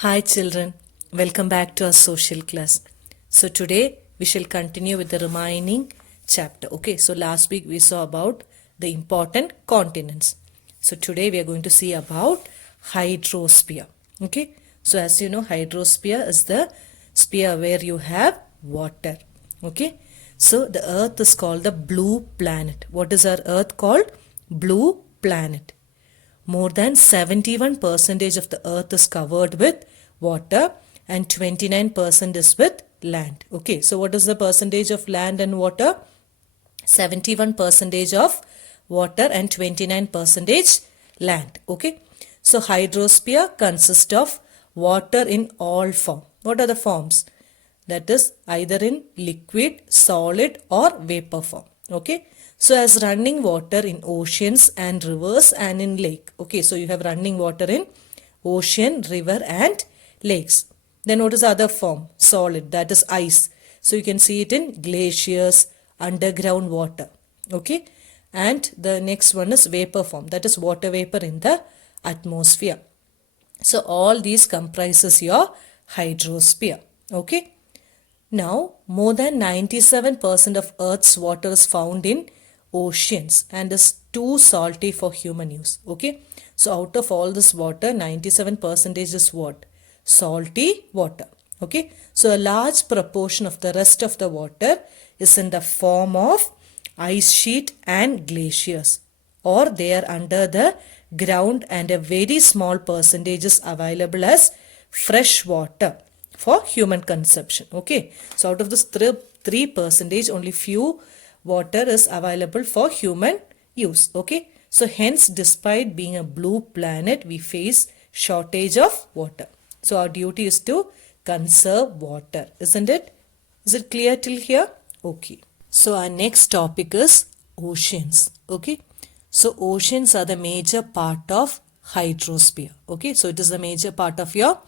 Hi children, welcome back to our social class. So today we shall continue with the remaining chapter. Okay, so last week we saw about the important continents. So today we are going to see about hydrosphere. Okay, so as you know, hydrosphere is the sphere where you have water. Okay, so the earth is called the blue planet. What is our earth called? Blue planet. More than 71% of the earth is covered with water and 29% is with land. Okay, so what is the percentage of land and water? 71% of water and 29% land. Okay, so hydrosphere consists of water in all form. What are the forms? That is either in liquid, solid or vapor form. Okay, so as running water in oceans and rivers and in lake. Okay, so you have running water in ocean, river and lakes. Then what is the other form? Solid, that is ice. So you can see it in glaciers, underground water. Okay, and the next one is vapor form, that is water vapor in the atmosphere. So all these comprises your hydrosphere. Okay. Now, more than 97% of Earth's water is found in oceans and is too salty for human use. Okay. So, out of all this water, 97% is what? Salty water. Okay. So, a large proportion of the rest of the water is in the form of ice sheet and glaciers, or they are under the ground, and a very small percentage is available as fresh water for human consumption. Okay, so out of this 3%, only few water is available for human use. Okay, so hence despite being a blue planet, we face shortage of water. So our duty is to conserve water, isn't it? Is it clear till here? Okay. So our next topic is oceans. Okay, so oceans are the major part of hydrosphere. Okay, so it is the major part of your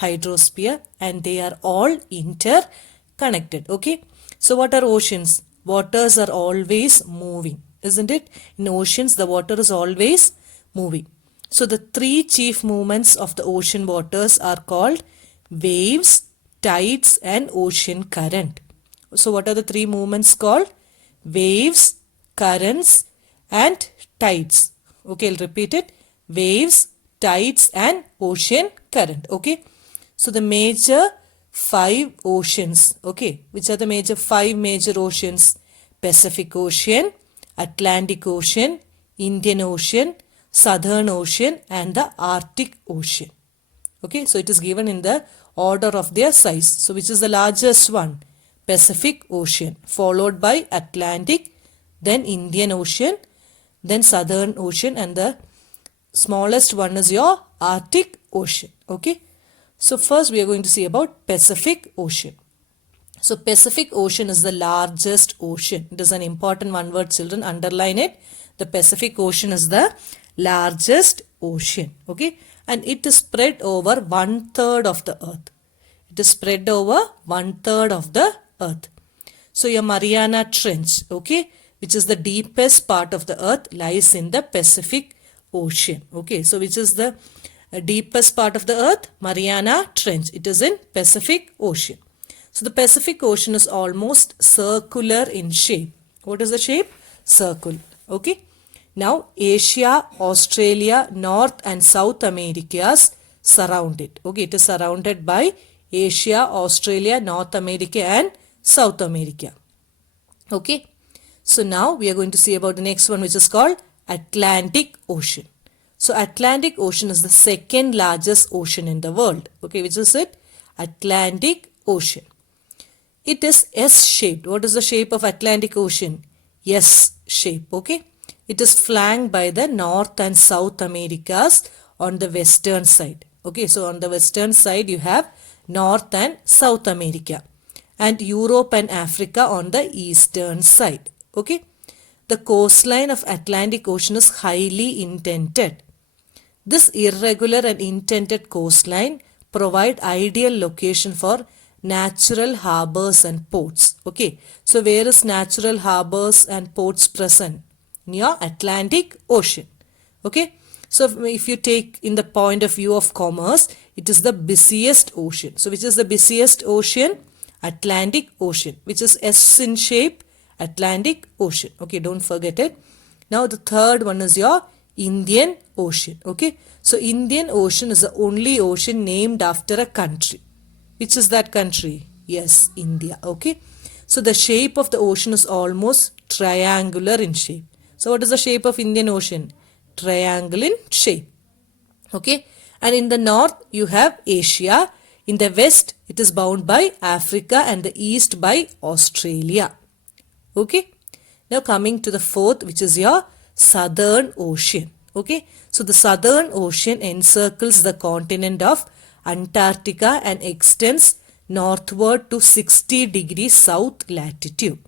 hydrosphere and they are all interconnected. Okay, so what are oceans? Waters are always moving, isn't it? In oceans the water is always moving. So the three chief movements of the ocean waters are called waves, tides and ocean current. So what are the three movements called? Waves, currents and tides. Okay, I'll repeat it. Waves, tides and ocean current. Okay, so the major 5 oceans. Okay, which are the major 5 major oceans? Pacific Ocean, Atlantic Ocean, Indian Ocean, Southern Ocean and the Arctic Ocean. Okay, so it is given in the order of their size. So which is the largest one? Pacific Ocean, followed by Atlantic, then Indian Ocean, then Southern Ocean and the smallest one is your Arctic Ocean. Okay, so first we are going to see about Pacific Ocean. So Pacific Ocean is the largest ocean. It is an important one word, children, underline it. The Pacific Ocean is the largest ocean. Okay, and it is spread over 1/3 of the earth. It is spread over 1/3 of the earth. So your Mariana Trench, okay, which is the deepest part of the earth, lies in the Pacific Ocean. Okay, so which is the deepest part of the earth? Mariana Trench. It is in Pacific Ocean. So the Pacific Ocean is almost circular in shape. What is the shape? Circle. Okay. Now Asia, Australia, North and South Americas surround it. Okay, it is surrounded by Asia, Australia, North America and South America. Okay, so now we are going to see about the next one, which is called Atlantic Ocean. So Atlantic Ocean is the second largest ocean in the world. Okay, which is it? Atlantic Ocean. It is S-shaped. What is the shape of Atlantic Ocean? S shape. Okay, it is flanked by the North and South Americas on the western side. Okay, so on the western side you have North and South America and Europe and Africa on the eastern side. Okay, the coastline of Atlantic Ocean is highly indented. This irregular and indented coastline provide ideal location for natural harbors and ports. Okay, so where is natural harbors and ports present? In your Atlantic Ocean. Okay, So if you take in the point of view of commerce, it is the busiest ocean. So which is the busiest ocean? Atlantic Ocean, which is S in shape, Atlantic Ocean. Okay, don't forget it. Now the third one is your Indian Ocean. Okay, so Indian Ocean is the only ocean named after a country. Which is that country? Yes, India. Okay, so the shape of the ocean is almost triangular in shape. So what is the shape of Indian Ocean? Triangle in shape. Okay, and in the north you have Asia. In the west it is bound by Africa and the east by Australia. Okay, now coming to the fourth, which is your Southern Ocean. Okay, so the Southern Ocean encircles the continent of Antarctica and extends northward to 60 degrees south latitude.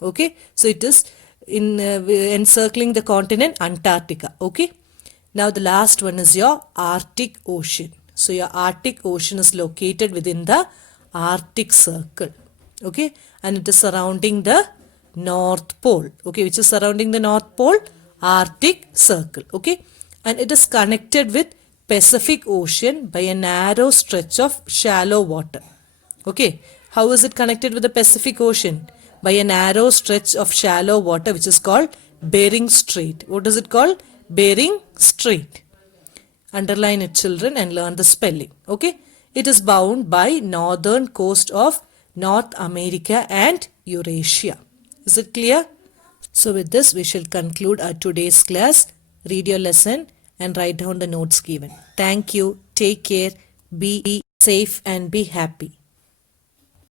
Okay, so it is in encircling the continent Antarctica. Okay, now the last one is your Arctic Ocean. So your Arctic Ocean is located within the Arctic Circle. Okay, and it is surrounding the North Pole. Okay, which is surrounding the North Pole? Arctic Circle. Okay, and it is connected with Pacific Ocean by a narrow stretch of shallow water. Okay, how is it connected with the Pacific Ocean? By a narrow stretch of shallow water which is called Bering Strait. What is it called? Bering Strait. Underline it, children, and learn the spelling. Okay, it is bound by northern coast of North America and Eurasia. Is it clear? So with this we shall conclude our today's class. Read your lesson and write down the notes given. Thank you. Take care. Be safe and be happy.